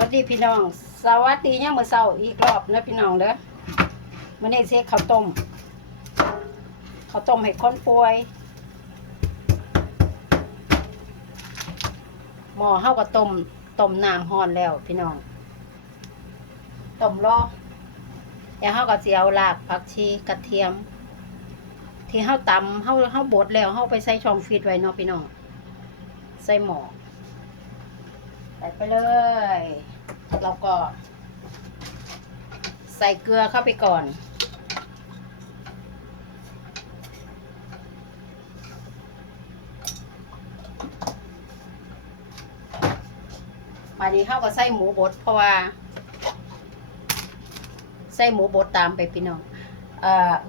วัสดีพี่น้อง สวัสดียังมือเช้าอีกรอบนะพี่น้องเด้อมื้อนี้เฮ็ดข้าวต้มข้าวต้มให้คนป่วยหม้อเฮาก็ต้มต้มน้ำร้อนแล้วพี่น้องต้มรอแล้วเฮาก็สิเอารากผักชีกระเทียม ที่เฮาตำเฮาเฮาบดแล้วเฮาไปใส่ช่องฟรีซไว้เนาะพี่น้องใส่หม้อ ใส่ไปเลยแล้วก็ ใส่เกลือเข้าไปก่อน มาดีเข้าก็ใส่หมูบดเพราะว่าใส่หมูบดตามไปพี่น้อง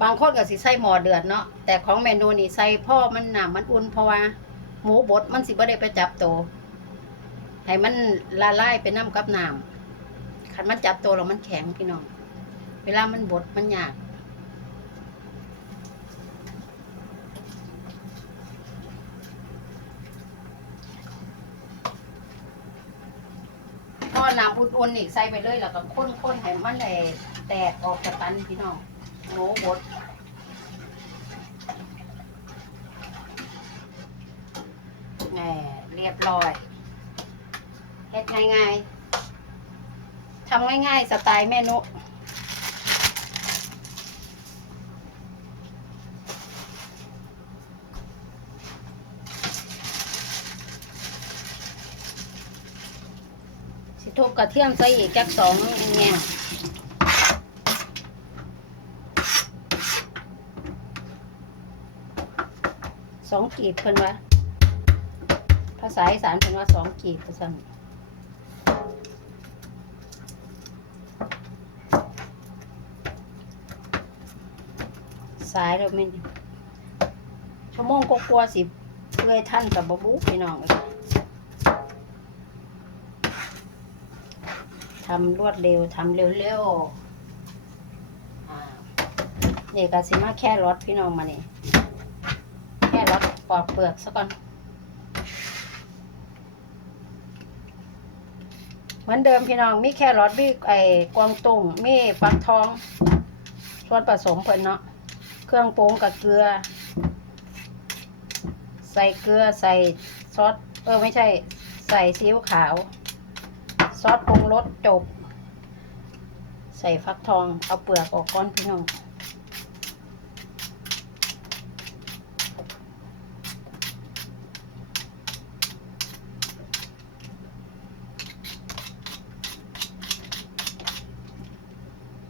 บางคนก็สิใส่หมอเดือดเนาะแต่ของเมนูนี่ใส่พ่อมันหนามันอุ่นเพราะว่าหมูบดมันสิบ่ได้ไปจับโต ให้มันละลายไปน้ำกับน้ำคันมันจับตัวแล้วมันแข็งพี่น้อง เวลามันบดมันยากพอน้ำอุ่นๆอีกใส่ไปเลยแล้วก็ข้นๆให้มันเลยแตกออกจากกันพี่น้องหมูบดแหมเรียบร้อย ง่ายๆทำง่ายๆ สไตล์แม่นุสิทุบกระเทียมใส่อีกจักสองแง่สองกีบเพิ่นว่าภาษาอีสานเพิ่นว่าสองกีบเพิ่นสั่น สายแล้วแม่นชั่วโมงก็กลัวสิเพื่อท่านกับบบุพี่น้องทำรวดเร็วทำเร็วๆอ่านี่ก็สิมาแค่รสพี่น้องมานี่แค่รสปอกเปลือกซะก่อนเหมือนเดิมพี่น้องมีแค่รสมีไอ้กวางตุ้งมีฟักทองส่วนผสมเพิ่นเนาะ เครื่องปรุงกับเกลือ ใส่เกลือใส่ซอสเออไม่ใช่ ใส่ซีอิ๊วขาว ซอสปรุงรสจบ ใส่ฟักทองเอาเปลือกออกก้อนพี่น้อง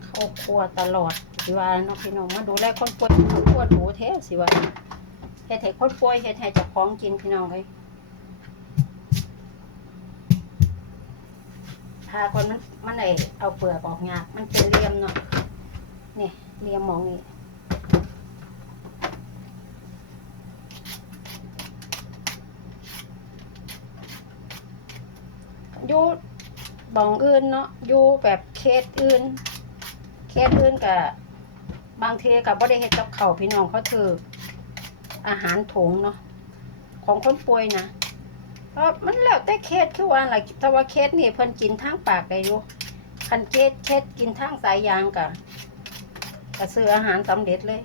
เข้าครัวตลอด สิว่าเนาะพี่น้องมาดูแลคนป่วยคนป่วยดูแท้สิว่าเฮ็ดให้คนป่วยเฮ็ดให้เจ้าของกินพี่น้องเลยพาคนมันมันไอเอาเปลือกออกยากมันเป็นเหลี่ยมเนาะนี่เหลี่ยมมองนี่อยู่บองอื่นเนาะอยู่แบบเขตอื่น เคสอื่นกับ บางทีกับบ่ได้เฮ็ดกับเขาพี่น้องเขาถืออาหารถุงเนาะของคนป่วยนะเพราะมันแล้วแต่เคสคือว่าอะไรแต่ว่าเคสนี่เพิ่นกินทางปากได้อยู่คันเคสเคสกินทางสายยางกะก็ซื้ออาหารสำเร็จเลย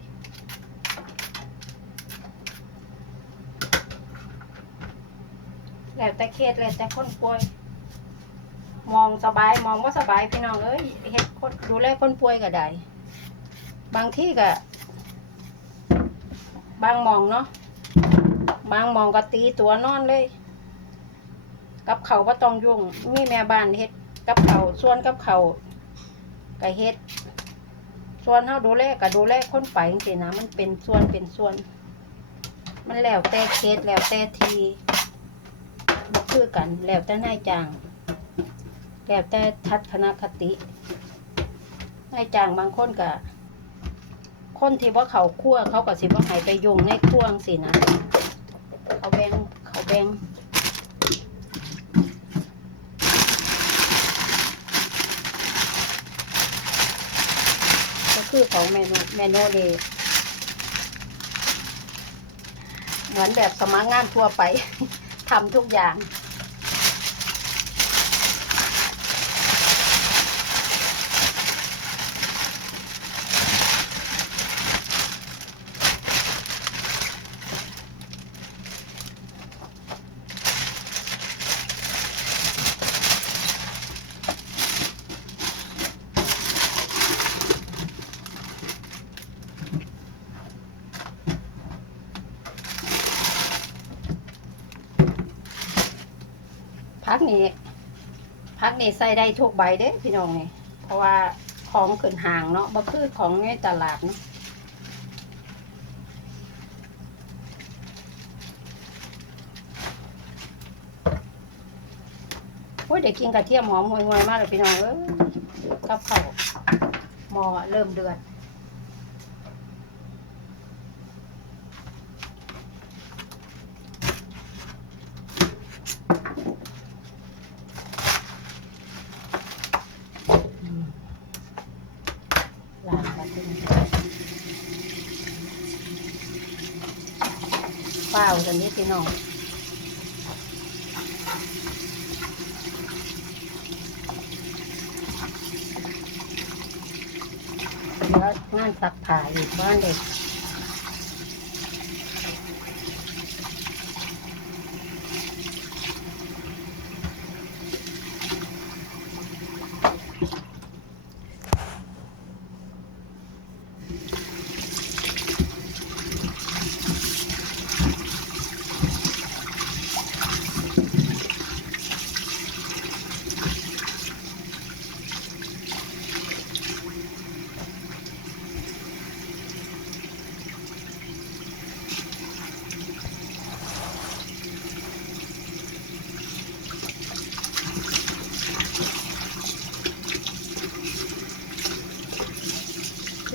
แล้วแต่เคสแล้วแต่คนป่วย มองสบายมองว่าสบายพี่น้องเอ้ยเฮ็ดคนดูแลคนป่วยก็ได้ บางที่ก็บางมองเนาะบางมองก็ตีตัวนอนเลย กับเขาก็ต้องยุ่ง มีแม่บ้านเฮ็ดกับเขาส่วนกับเขาก็เฮ็ด ส่วนเฮาดูแลก็ดูแลคนไปจังซี่นะมันเป็นส่วนเป็นส่วน มันแล้วแต่เคสแล้วแต่ทีบ่คือกัน แล้วแต่นายจ้างแล้วแต่ทัศนคตินายจ้างบางคนก็ คนที่ว่าเขาคั่วเขาก็สิว่าให้ไปยุ่งในครัวสินะเขาแบงเขาแบงก็คือของเมนูเมนูเลยเหมือนแบบสมัครงานทั่วไปทำทุกอย่าง พักนี้พัก นี่ใส่ได้ทุกใบเด้พี่น้องนี่เพราะว่าของขึ้นห่างเนาะบ่คือของในตลาดเนาะโอ้ยเด็กกินกระเทียมหอมหวยๆมากเลยพี่น้องเอ้ยกับข้าวหม้อเริ่มเดือด ล้างกันเป็น เปล่าตอนนี้พี่น้องแล้วงานสักผ่าอีกบ้านเด็ก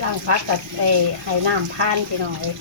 างพักกับไอ้ไห้น้ำพานพี่น้องเอ้ย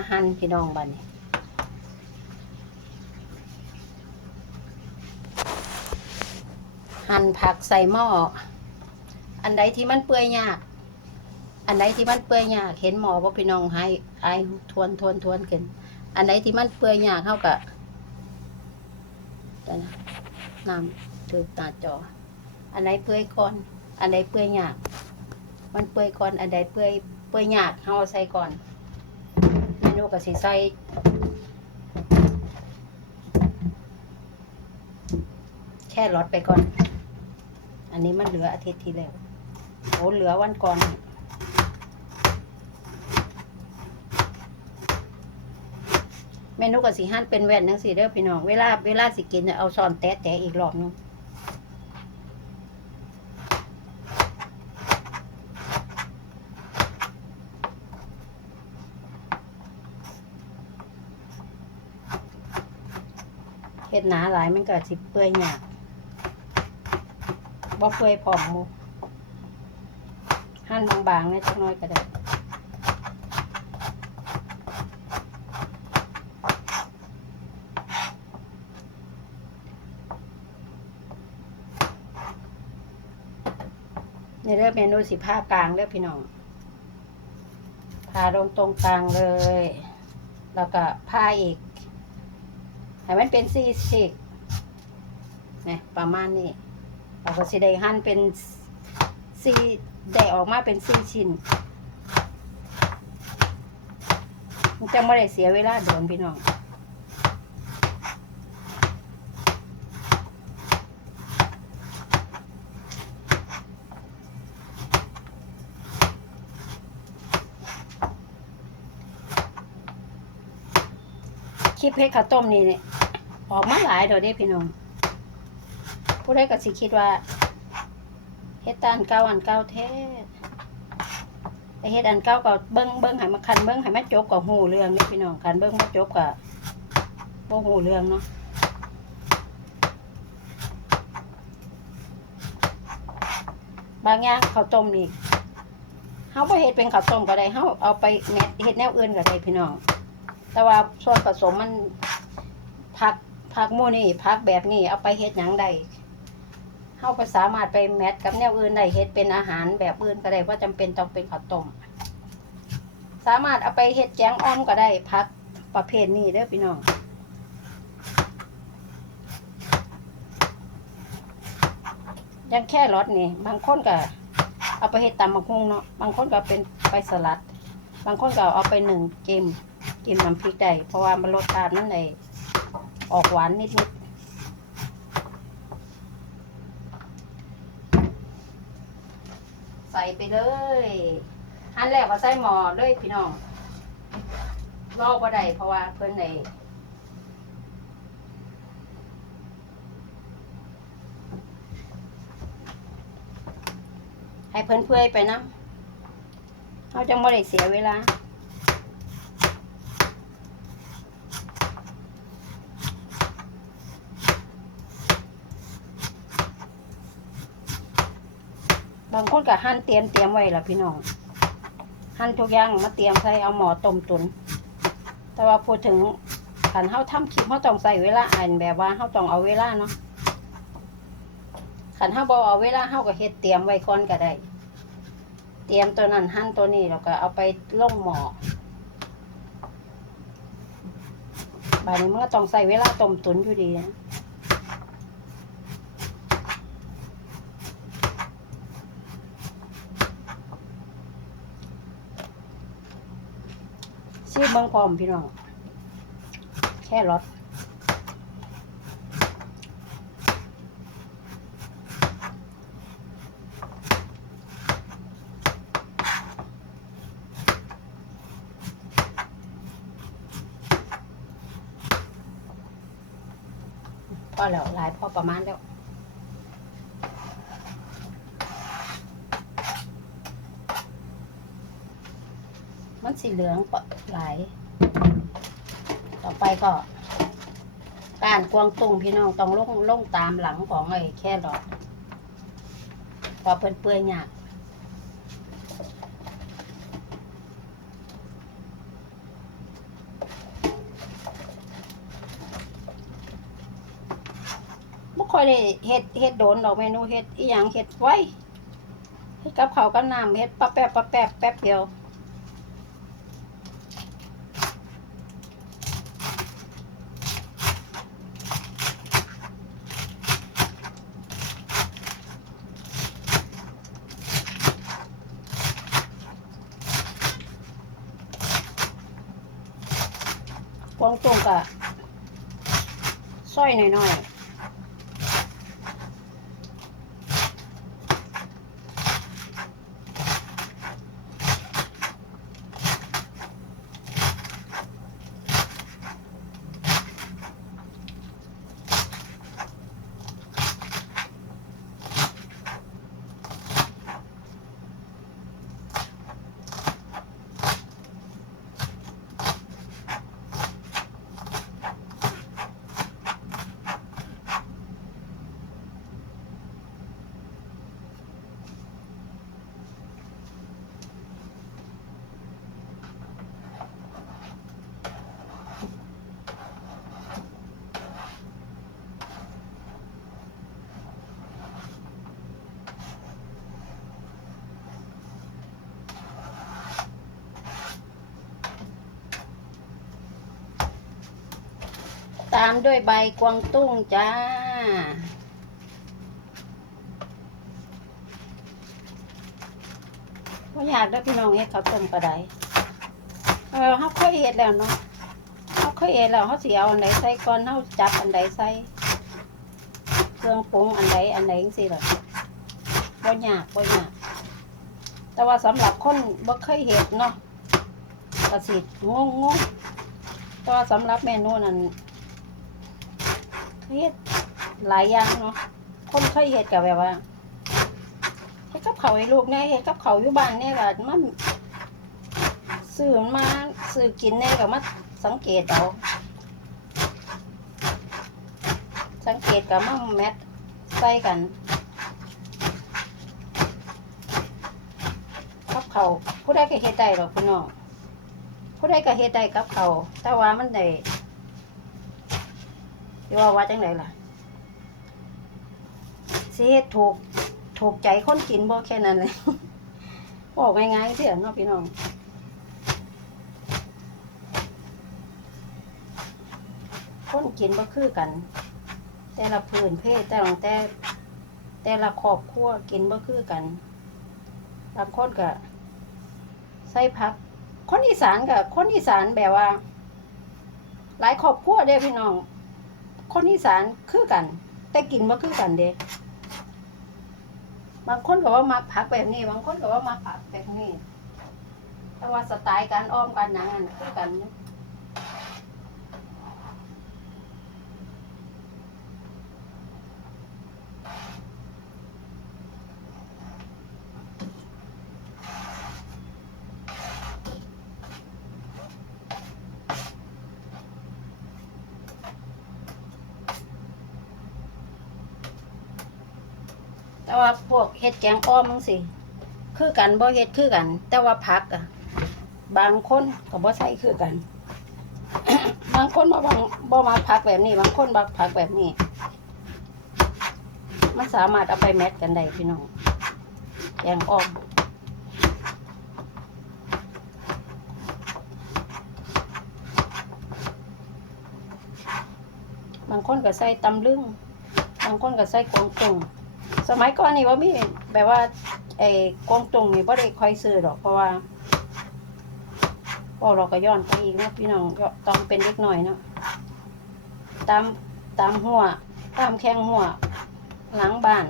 มาหั่นพี่น้องบัดนี้หั่นผักใส่หม้อ อันใดที่มันเปื่อยยาก อันใดที่มันเปื่อยยาก เห็นหมอว่าพี่น้องให้ไอายทวนทวนทวนขึ้น อันใดที่มันเปื่อยยากเข้ากับน,น้ำถือตาจอ อันไหนเปื่อยก่อน อันใดเปื่อยยาก มันเปื่อยก่อน อันใดเปื่อยเปื่อยยากเฮาเอาใส่ก่อน นูก็สิใส่แค่รอดไปก่อน อันนี้มันเหลืออาทิตย์ที่แล้วโอ้เหลือวันก่อนเมนูกับสีหั่นเป็นแว่นจังสีเด้อพี่น้อง เวลาเวลาสิกินเนี่ยเอาช้อนแตะแตะอีกรอบนึง ดหนาหลายมันก็สิเปื่อยยากบ่เปื่อยพร้อมหมูหั่นบางๆเนี่ยจักหน้อยก็ได้นี่เลือกเมนูสิผ้ากลางเลือกพี่น้องผ้าลงตรงกลางเลย แล้วก็ผ้าอีก ให้มันเป็นสี่สิกนี่ยประมาณนี้เราก็สิได้หั่นเป็นสี่ได้ออกมาเป็นสี่ชิ้นมันจะไม่ได้เสียเวลาโดนพี่น้องคลิปเฮ็ดข้าวต้มนี่เนี่ย ออกมาหลายโดยวนี้พี่น้องผู้ใดก็สิคิดว่าเฮ็ดตอันเก่าอันเก่าแท้แต่เฮ็ดอันเก่าก็เบิ่งเบิ่งให้มาคันเบิ่งให้มาจบกับหูเรื่องนี่พี่น้องคันเบิ่งมาจบกับบ่หูเรื่องเนาะบางอย่างข้าวต้มนี่เฮาบ่เฮ็ดเป็นข้าวต้มก็ได้เฮาเอาไปแนวเฮ็ดแนวอื่นก็ได้พี่น้อง แต่ว่าส่วนผสมมันผัก ผักหมู่นี่ผักแบบนี้เอาไปเฮ็ดหยังได้เฮาก็สามารถไปแมทกับแนวอื่นได้เฮ็ดเป็นอาหารแบบอื่นก็ได้ว่าจำเป็นต้องเป็นข้าวต้มสามารถเอาไปเฮ็ดแกงอ้อมก็ได้พักประเภทนี้เด้อพี่น้องยังแค่รสนี่บางคนก็เอาไปเฮ็ดตำมะฮุ่งเนาะบางคนก็เป็นไปสลัด บางคนก็เอาไปหนึ่งกิมกิมน้ำพริกได้เพราะว่ามันรสชาติมันได้ ออกหวานนิดๆใส่ไปเลยหั่นแล้วก็ใส่หมอเลยพี่น้องรอบ่ได้เพราะว่าเพิ่นได้ให้เพิ่นเพื่อยไปนะเขาจังบ่ได้เสียเวลาางคนก็หั่นเตรียมเตรียมไว้ล่ะพี่น้อง หั่นทุกอย่างมาเตรียมใส่เอาหมอต้มตุน แต่ว่าพูดถึงขันเฮาทำคลิปเฮาต้องใส่เวลาอ่านแบบว่าเฮาต้องเอาเวลาเนาะขันเฮาบ่เอาเวลาเฮาก็เฮ็ดเตรียมไว้ก่อนก็ได้ เตรียมตัวนั้นหั่นตัวนี้แล้วก็เอาไปลงหม้อบาดนี้มันก็ต้องใส่เวลาต้มตุนอยู่ดีนะ ซีเบิงพร้อมพี่น้อง แค่รสพอแล้วหลายพอประมาณแล้ว สีเหลืองปะหลต่อไปก็การกวางตุ้งพี่น้องต้องลงลงตามหลังของไอ้แค่หรอทพอเปื่อยเปื่อยๆยากไม่ค่อยได้เฮ็ดเฮ็ดโดนดอกเมนูเฮ็ดอีหยังเฮ็ดไว้เฮ็ดกับข้าวกับน้ำเฮ็ดปะแป๊บปะแป๊บแป๊บเดียวางตุ้งกะซ อยหน่อยๆ ตามด้วยใบกวางตุ้งจ้าว่าอยากได้พี่น้องเฮ็ดข้าวต้มปลาไดเออเขาเคยเฮ็ดแล้วเนาะเขาเคยเฮ็ดแล้วเขาสิเอาอันไหนใส่ก่อนเขาจับอันไหนใส่เครื่องปรุงอันไหนอันไหนจังซี่ล่ะบ่ยากบ่ยากแต่ว่าสำหรับคนบ่เคยเฮ็ดเนาะก็สิงงงแต่ว่าสำหรับเมนูนั้น เฮ็ดหลายอย่างเนาะคนเคยเฮ็ดก็แบบว่าเฮ็ดกับเขาวให้ลูกแน่เฮ็ดกับเขาอยู่บ้านแน่ก็มันซื้อมันมาซื้อกินแน่ก็มาสังเกตเอาสังเกตกับมาแมทใส่กันกับเขาผู้ใดก็เฮ็ดได้หรอกพี่น้องผู้ใดก็เฮ็ดได้กับเขาแต่ว่ามันได้ สิว่าว่าจังไดล่ะสิสิเฮ็ดถูกถูกใจคนกินบ่แค่นั้นเลยบอกง่ายๆเสียเนาะพี่น้องคนกินบ่คือกัน แต่ละพื้นเพศแต่ละแต่แต่ละครอบครัวกินบ่คือกันบางคนก็ใส่ผัก คนอีสานกับคนอีสานแบบว่า หลายครอบครัวเด้พี่น้อง คนอีสานคือกัน แต่กินบ่คือกันเด้บางคนก็ว่ามักผักแบบนี้ บางคนก็ว่ามักผักแบบนี้แต่ว่าสไตล์การอ้อมการหนังอันคือกันเนี่ย แต่ว่าพวก เฮ็ดแกงอ้อมจังซี่คือกันบ่เฮ็ดคือกัน แต่ว่าผักอะบางคนก็บ่ใส่คือกัน บางคนบ่บางบ่มาผักแบบนี้ บางคนบักผักแบบนี้ มันสามารถเอาไปแมทกันได้พี่น้องแกงอ้อมบางคนก็ใส่ตำลึง บางคนก็ใส่กวางตุ้ง สมัยก่อนนี่ว่ามีแบบว่าไอ้กองตรงนี่บ่ได้ค่อยซื้อหรอกเพราะว่าพอเราก็ย้อนไปอีกนะพี่น้องก็ต้องเป็นเล็กหน่อยเนาะตามตามหัว ตามแข้งหัว หลังบ้าน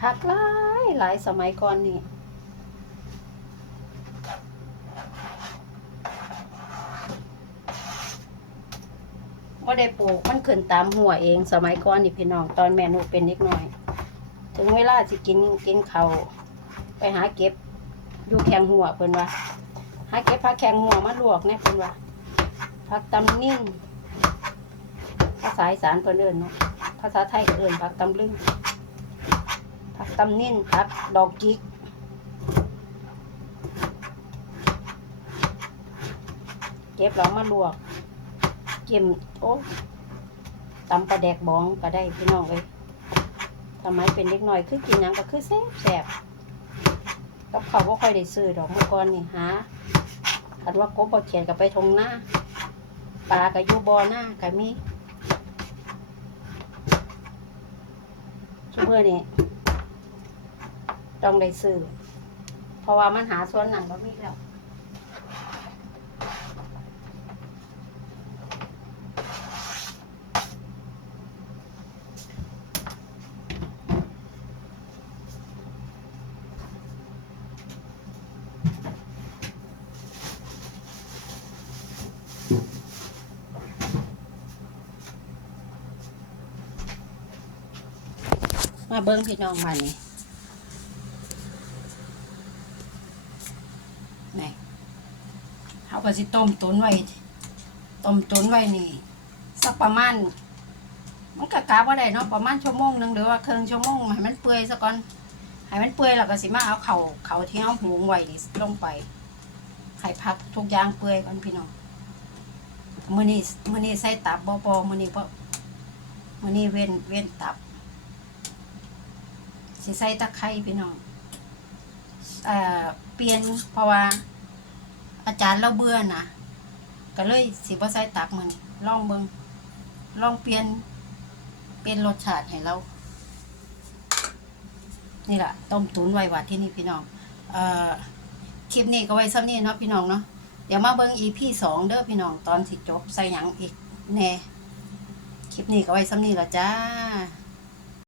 พักหลายหลายสมัยก่อนนี่ ได้ปลูกมันขึ้นตามหัวเอง สมัยก่อนนี่พี่น้องตอนแม่หนูเป็นเด็กน้อย ถึงเวลาสิกินกินเขาไปหาเก็บอยู่แขงหัวเพิ่นว่าหาเก็บผักแขงหัวมาลวกเนี่ยเพิ่นว่าผักตำนิ่งภาษาอีสานเพิ่นเอิ้นเนาะภาษาไทยเอิ้นผักตำลึงผักตำนิ่นผักดอกจิกเก็บแล้วมาลวก กิมโอ้ตำปลาแดกบองก็ได้พี่น้องเลยทำไมเป็นเล็กน้อยคือกินยังก็คือแซ่บแซ่บกับเขาวบ่ค่อยได้ซื้อดอกเมื่อก่อนนี่หาคันว่ากบบ่เขียนกับไปทงหน้าปลาก็อยู่บ่อหน้าก็มีชุเพื่อนี่ต้องได้ซื้อเพราะว่ามันหาส่วนนั้นบ่มีแล้ว มาเบิ้งพี่น้องมานี่นี่เขาก็สิต้มตุนไว้ ต้มตุนไว้นี่ สักประมาณ มันกะกาว่าได้เนาะประมาณชั่วโมงหนึ่งหรือว่าครึ่งชั่วโมงให้มันเปื่อยซะก่อนให้มันเปื่อยแล้วก็สิมาเอาเข่าเข่าที่เอาหุงไว้นี่ลงไปให้พักทุกอย่างเปื่อยก่อนพี่น้องมื้อนี้มื้อนี้ใส่ตับบ่บ่มื้อนี้บ่มื้อนี้เว้นเว้นตับ สิใส่ตะไคร้พี่น้องเอ่อเปลี่ยนเพราะว่า อาจารย์เราเบื่อนะก็เลยสิบ่ใส่ตักมันลองเบิงลองเปลี่ยนเปลี่ยนรสชาติให้เรา นี่แหละต้มตุ๋นไว้วัดที่นี่พี่น้องเอ่อคลิปนี้ก็ไว้ซ้ำนี้เนาะพี่น้องเนาะเดี๋ยวมาเบิ่ง EP สองเด้อพี่น้องตอนสิจบใส่หยังอีกแน่คลิปนี้ก็ไว้ซ้ำนี้ละจ้า